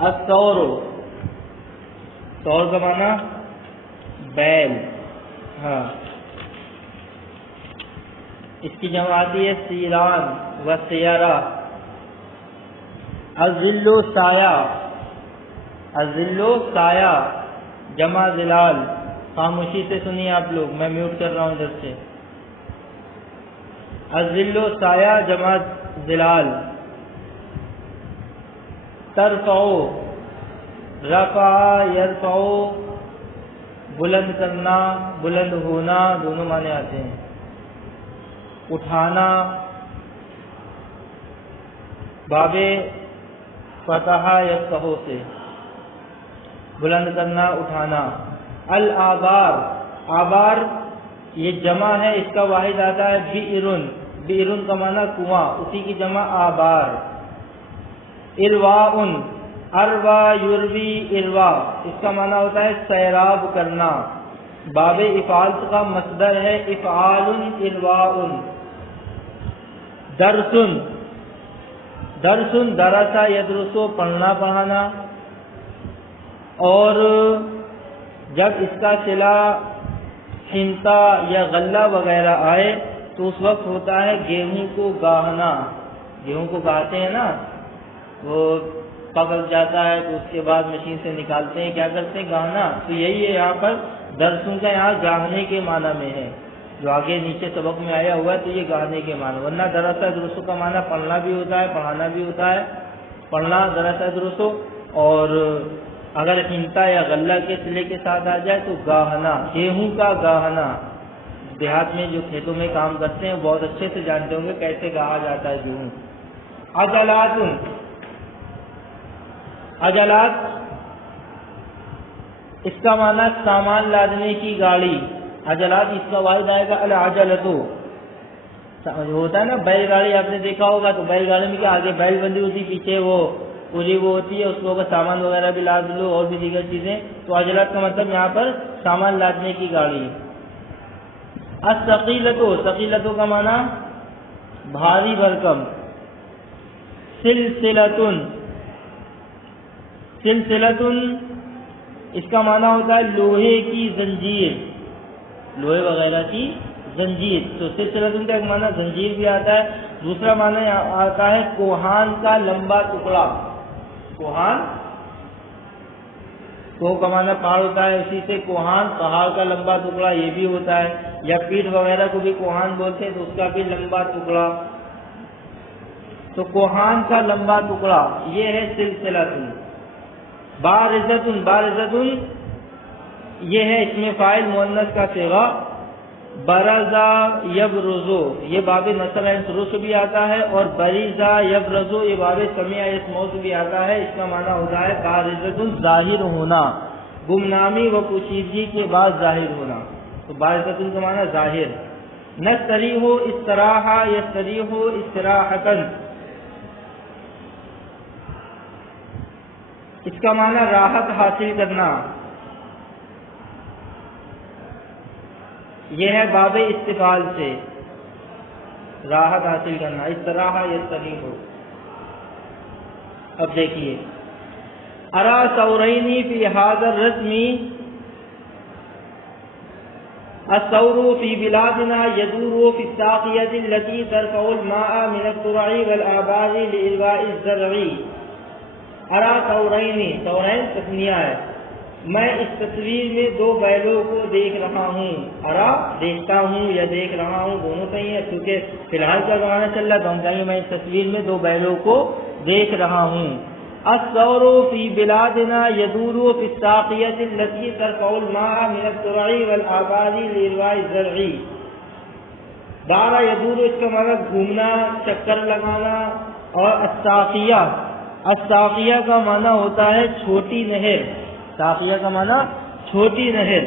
الثور، ثور کا معنی بیل، ہاں اس کی جمع آتی ہے سیران و سیارہ۔ الظل سایہ، الظل سایہ جمع ظلال، خاموشی سے سنیے آپ لوگ، میں میوٹ کر رہا ہوں ادھر سے۔ الظل سایہ جمع ظلال۔ ترفع، رفع یرفع بلند کرنا، بلند ہونا، دونوں معنی آتے ہیں۔ اٹھانا، باب فتح یفتح سے بلند کرنا، اٹھانا۔ الآبار، آبار یہ جمع ہے، اس کا واحد آتا ہے بئرن، بئرن کا معنی کنواں، اسی کی جمع آبار۔ ارواء، اروا یروی اروا، اس کا معنی ہوتا ہے سیراب کرنا، باب افعال کا مصدر ہے افعال ارواء۔ درسن، درسن درسا یدرسو پڑھنا پڑھانا، اور جب اس کا صلہ حنطہ یا غلہ وغیرہ آئے تو اس وقت ہوتا ہے گیہوں کو گاہنا، گیہوں کو گاہتے ہیں نا، وہ پک جاتا ہے تو اس کے بعد مشین سے نکالتے ہیں، کیا کرتے ہیں گاہنا، تو یہی ہے یہاں پر درسوں کا یہاں گاہنے کے معنی میں ہے، جو آگے نیچے سبق میں آیا ہوا ہے تو یہ گاہنے کے معنی، ورنہ درسا درسو کا معنی پڑھنا بھی ہوتا ہے پڑھانا بھی ہوتا ہے، پڑھنا درسا درسو، اور اگر حنطہ یا غلہ کے صلے کے ساتھ آ جائے تو گاہنا، گیہوں کا گاہنا۔ دیہات میں جو کھیتوں میں کام کرتے ہیں بہت اچھے سے جانتے ہوں گے کیسے گاہا جاتا ہے گیہوں۔ عجلات، عجلات اس کا معنی سامان لادنے کی گاڑی، عجلات اس کا واحد آئے گا العجلۃ، ہوتا ہے نا بیل گاڑی، آپ نے دیکھا ہوگا تو بیل گاڑی میں کیا آگے بیل بندی ہوتی، پیچھے وہ پوری وہ ہوتی ہے، اس کو اگر سامان وغیرہ بھی لاد لو اور بھی دیگر چیزیں، تو عجلات کا مطلب یہاں پر سامان لادنے کی گاڑی۔ الثقیلۃ، ثقیلۃ کا معنی بھاری بھرکم۔ سلسلۃ، سلسلۃ اس کا معنی ہوتا ہے لوہے کی زنجیر، لوہے وغیرہ کی زنجیر، تو سلسلۃ کا ایک معنی زنجیر بھی آتا ہے، دوسرا معنی آتا ہے کوہان کا لمبا ٹکڑا، کوہان، کوہ کا معنی پہاڑ ہوتا ہے، اسی سے کوہان پہاڑ کا لمبا ٹکڑا یہ بھی ہوتا ہے، یا پیٹھ وغیرہ کو بھی کوہان بولتے ہیں تو اس کا بھی لمبا ٹکڑا، تو کوہان کا لمبا ٹکڑا یہ ہے سلسلۃ۔ بارزۃ، بارزۃ یہ ہے اس میں فاعل مؤنث کا صیغہ، برزا یبرزو یہ باب نصب انصروف سے بھی آتا ہے، اور بریزا یبرزو یہ باب سمیع اسمو سے بھی آتا ہے، اس کا معنی ہوتا ہے بارزۃ ظاہر ہونا، گمنامی و پوشیدگی کے بعد ظاہر ہونا، تو بارزۃ کا معنی ظاہر۔ نستریح استراح یستریح استراحۃ، اس کا معنی راحت حاصل کرنا، یہ ہے باب استفعال سے راحت حاصل کرنا، استراح یستریح۔ اب دیکھیے ارا ثورین فی ھذا الرسم، الثور فی بلادنا یدور فی الساقیۃ التي ترفع الماء من الترع والآبار لإلواء الزرع۔ ارا ثورین، ثورین تثنیہ ہے، میں اس تصویر میں دو بیلوں کو دیکھ رہا ہوں، ارا دیکھتا ہوں یا دیکھ رہا ہوں دونوں صحیح ہے، کیونکہ فی الحال کا زمانہ چل رہا ہے تو ہم کہیں گے میں اس تصویر میں دو بیلوں کو دیکھ رہا ہوں۔ الثور فی بلادنا یدور فی الساقیۃ التي ترفع الماء من الترع والآبار لإلواء الزرع۔ دارا یدور اس کا مطلب گھومنا، چکر لگانا، اور الساقیہ، الساقیہ کا معنی ہوتا ہے چھوٹی نہر، ساقیہ کا معنی چھوٹی نہر،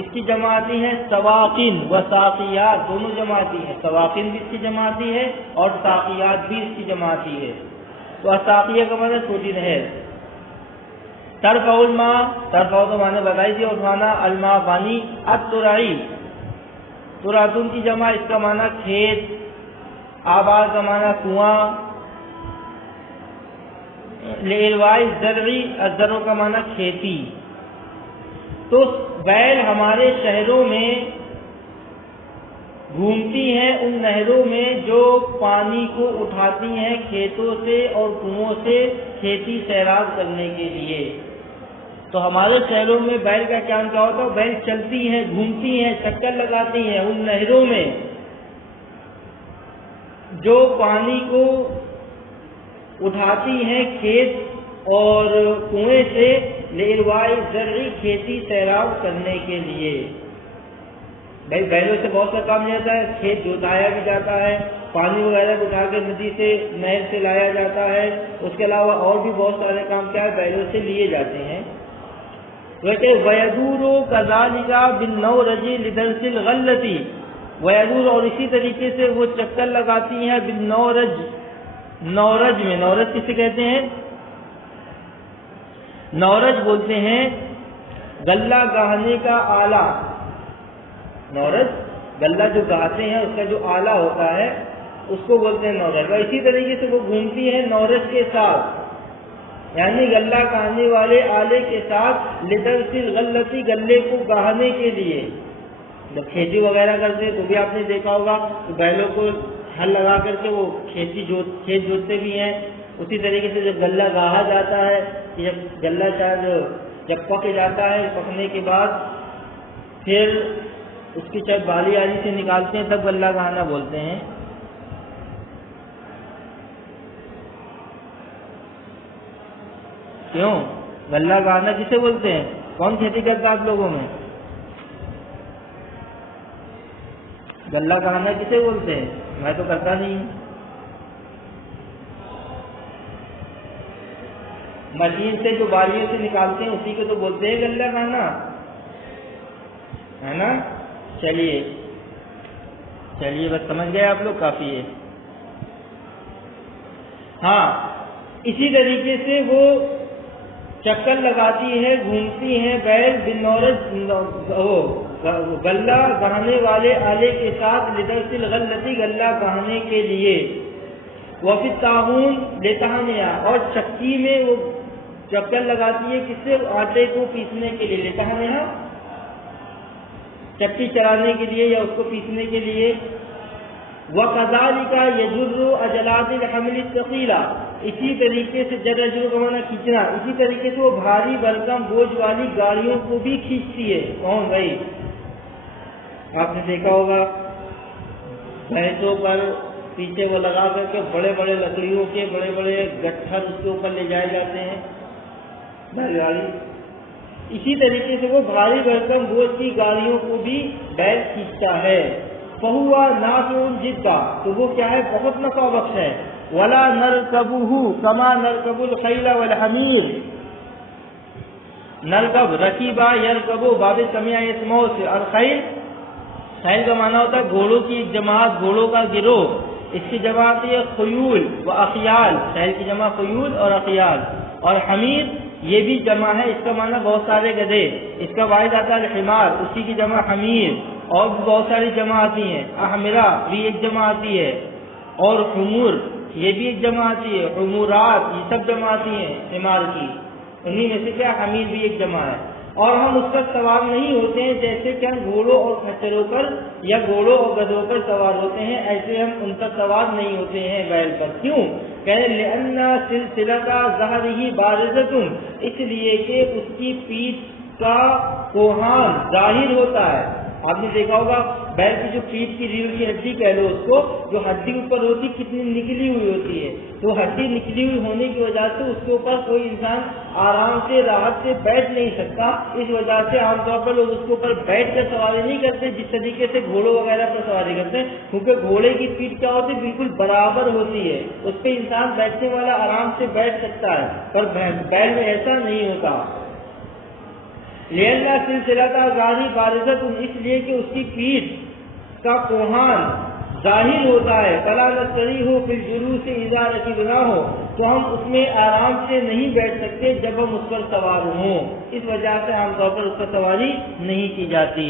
اس کی جمع آتی ہے سواقین و ساقیات، دونوں جمع آتی ہے، سواقین بھی اس کی جمع آتی ہے اور ساقیات بھی اس کی جمع آتی ہے، تو ساقیہ کا معنی چھوٹی نہر۔ ترفع الماء، ترفع کا معنی بتائی تھی اٹھانا، الماء پانی، الترعی، ترعتن کی جمع، اس کا معنی کھیت، آبار کا معنی کنواں، لِإِلْوَاءِ الزَّرْعِ، الزَّرْعُ کا معنی کھیتی. تو بیل ہمارے شہروں میں گھومتی ہیں ان نہروں میں جو پانی کو اٹھاتی ہیں کھیتوں سے اور کنووں سے کھیتی سیراب کرنے کے لیے. تو ہمارے شہروں میں بیل کا کیا ہوتا ہے؟ بیل چلتی ہیں، گھومتی ہیں، چکر لگاتی ہیں ان نہروں میں جو پانی کو اٹھاتی ہیں کھیت اور کنویں سے، لِإِلْوَاءِ الزَّرْعِ کھیتی سیراب کرنے کے لیے. بھائی بیلوں سے بہت سا کام جاتا ہے، کھیت جوتایا بھی جاتا ہے، پانی وغیرہ اٹھا کے ندی سے نہر سے لایا جاتا ہے، اس کے علاوہ اور بھی بہت سارے کام کیا ہے بیلوں سے لیے جاتے ہیں. ویسے وَيَدُورُ كَذَلِكَ بِالنَّوْرَجِ لِدَرْسِ الْغَلَّةِ، وَيَدُورُ اور اسی طریقے سے وہ چکر لگاتی ہیں بالنورج، نورج میں، نورج کسے کہتے ہیں؟ نورج بولتے ہیں غلہ گاہنے کا آلہ. نورج غلہ جو گاہتے ہیں اس کا جو آلہ ہوتا ہے اس کو بولتے ہیں نورج. اور اسی طریقے سے وہ گھومتی ہیں نورج کے ساتھ، یعنی غلہ گاہنے والے آلے کے ساتھ، لِدَرْسِ الْغَلَّةِ گلے کو گاہنے کے لیے. جب کھیتی وغیرہ کرتے ہیں تو بھی آپ نے دیکھا ہوگا کہ بیلوں کو ہل لگا کر کے وہ کھیت جوتتے بھی ہیں. اسی طریقے سے جب غلہ گاہا جاتا ہے، جب غلہ جب پک جاتا ہے، پکنے کے بعد پھر اس کی جب بالی آلی سے نکالتے ہیں تب غلہ گاہنا بولتے ہیں. کیوں غلہ گاہنا کسے بولتے ہیں؟ کون کھیتی کرتا ہے آپ لوگوں میں؟ غلہ گاہنا کسے بولتے ہیں؟ میں تو کرتا نہیں. مشین سے جو بالیوں سے نکالتے ہیں اسی کو تو بولتے ہیں غلہ گاہنا، ہے نا؟ چلیے بس سمجھ گئے آپ لوگ، کافی ہے. ہاں اسی طریقے سے وہ چکر لگاتی ہے، گھومتی ہیں بیل بالنورج، غلہ گاہنے والے آلے کے ساتھ، لِدَرْسِ الْغَلَّةِ غلہ گاہنے کے لیے. وَفِي الطَّاعُونِ لِطَعْمِهَا اور چکی میں وہ چکر لگاتی ہے کس سے؟ آٹے کو پیسنے کے لیے. لِطَعْمِهَا چکی چلانے کے لیے یا اس کو پیسنے کے لیے. وَكَذَلِكَ يَجُرُّ عَجَلَاتِ الْحَمْلِ الثَّقِيلَةِ اسی طریقے سے جر کا معنی کھینچنا، اسی طریقے سے وہ بھاری بھرکم بوجھ والی گاڑیوں کو بھی کھینچتی ہے. کون بھائی؟ آپ نے دیکھا ہوگا بھینسوں پر پیچھے وہ لگا کر کے بڑے بڑے لکڑیوں کے بڑے بڑے گٹھر اس کے اوپر لے جائے جاتے ہیں بیل گاڑی. اسی طریقے سے وہ بھاری بھرکم بوجھ کی گاڑیوں کو بھی بیل کھینچتا ہے. فہوا نافع جدا تو وہ کیا ہے؟ بہت نفع بخش ہے. ولا نرکبہ کما نرکب الخیل والحمیر، نرکب رکیبہ یرکبو باب سمیع اسمو سے. اور خیل کا معنی ہوتا ہے گھوڑوں کی ایک جماعت، گھوڑوں کا گروہ. اس کی جمع آتی ہے خیول و اخیال، خیل کی جمع خیول اور اخیال. اور حمیر یہ بھی جمع ہے، اس کا معنی بہت سارے گدھے. اس کا واحد آتا ہے الحمار، اسی کی جمع حمیر. اور بھی بہت ساری جمع آتی ہیں. احمرہ بھی ایک جمع آتی ہے، اور حمور یہ بھی ایک جمع آتی ہے. حمورات یہ سب جمع آتی ہیں حمار کی. انہیں میں سے کیا حمیر بھی ایک جمع ہے. اور ہم اس پر سوار نہیں ہوتے ہیں جیسے کہ ہم گھوڑوں اور کھچروں پر یا گھوڑوں اور گدھوں پر سوار ہوتے ہیں، ایسے ہم ان پر سوار نہیں ہوتے ہیں بیل پر. کیوں؟ کہنے لِأَنَّ سِلْسِلَةَ ظَهْرِهِ بَارِزَةٌ اس لیے کہ اس کی پیٹھ کا کوہان ظاہر ہوتا ہے. آپ نے دیکھا ہوگا بیل کی جو پیٹھ کی ریڑھ کی ہڈی کہہ لو اس کو، جو ہڈی اوپر ہوتی کتنی نکلی ہوئی ہوتی ہے. تو ہڈی نکلی ہوئی ہونے کی وجہ سے اس کے اوپر کوئی انسان آرام سے راحت سے بیٹھ نہیں سکتا. اس وجہ سے عام طور پر لوگ اس کے اوپر بیٹھ کر سواری نہیں کرتے جس طریقے سے گھوڑوں وغیرہ پر سواری کرتے ہیں، کیونکہ گھوڑے کی پیٹھ کیا ہوتی ہے؟ بالکل برابر ہوتی ہے، اس پہ انسان بیٹھنے والا آرام سے بیٹھ سکتا ہے. پر بیل میں ایسا نہیں ہوتا. لِأَنَّ سِلْسِلَةَ ظَهْرِهِ بَارِزَةٌ اس لیے کہ اس کی پیٹھ کا کوہان ظاہر ہوتا ہے. فَلَا نَسْتَرِيحُ فِي الْجُلُوسِ إِذَا رَكِبْنَاهُ تو ہم اس میں آرام سے نہیں بیٹھ سکتے جب ہم اس پر سوار ہوں. اس وجہ سے عام طور پر اس پر سواری نہیں کی جاتی.